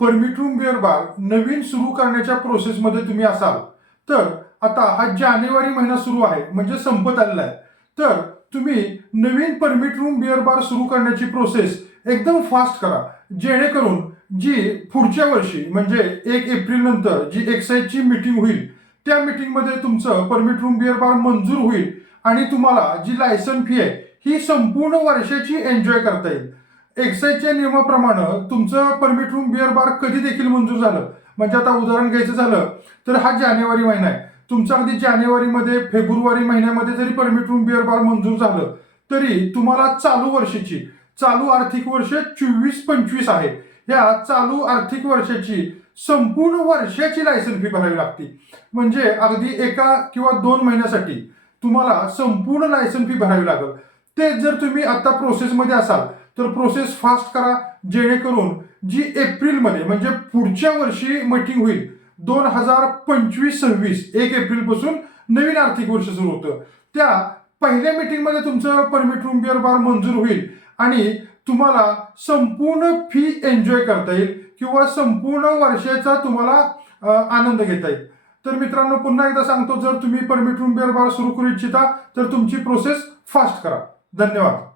Permit room beer bar नवीन सुरू करण्याच्या प्रोसेसमध्ये तुम्ही असाल तर आता हा जानेवारी महिना सुरू आहे म्हणजे संपत आलेला आहे, तर तुम्ही नवीन परमिट रूम बिअर बार सुरू करण्याची प्रोसेस एकदम फास्ट करा, जेणेकरून जी पुढच्या वर्षी म्हणजे 1 एप्रिल नंतर जी एक्साईजची मीटिंग होईल त्या मीटिंगमध्ये तुमचं परमिट रूम बिअर बार मंजूर होईल आणि तुम्हाला जी लायसन फी आहे ही संपूर्ण वर्षाची एन्जॉय करता येईल. एक्साईजच्या नियमाप्रमाणे तुमचं परमिट रूम बिअर बार कधी देखील मंजूर झालं, म्हणजे आता उदाहरण घ्यायचं झालं तर हा जानेवारी महिना आहे, तुमचा अगदी जानेवारीमध्ये फेब्रुवारी महिन्यामध्ये जरी परमिट रूम बिअर बार मंजूर झालं तरी तुम्हाला चालू वर्षाची, चालू आर्थिक वर्ष 24-25 आहे, ह्या चालू आर्थिक वर्षाची संपूर्ण वर्षाची लायसन फी भरावी लागते. म्हणजे अगदी 1 किंवा 2 महिन्यासाठी तुम्हाला संपूर्ण लायसन फी भरावी लागेल. ते जर तुम्ही आता प्रोसेसमध्ये असाल तर प्रोसेस फास्ट करा, जेणेकरून जी एप्रिलमध्ये म्हणजे पुढच्या वर्षी मीटिंग होईल 2025-26 1 एप्रिलपासून नवीन आर्थिक वर्ष सुरू होतं, त्या पहिल्या मीटिंगमध्ये तुमचं परमिट रूम बिअर बार मंजूर होईल आणि तुम्हाला संपूर्ण फी एन्जॉय करता येईल किंवा संपूर्ण वर्षाचा तुम्हाला आनंद घेता येईल. तर मित्रांनो, पुन्हा एकदा सांगतो, जर तुम्ही परमिट रूम बिअर बार सुरू करू इच्छिता तर तुमची प्रोसेस फास्ट करा. धन्यवाद.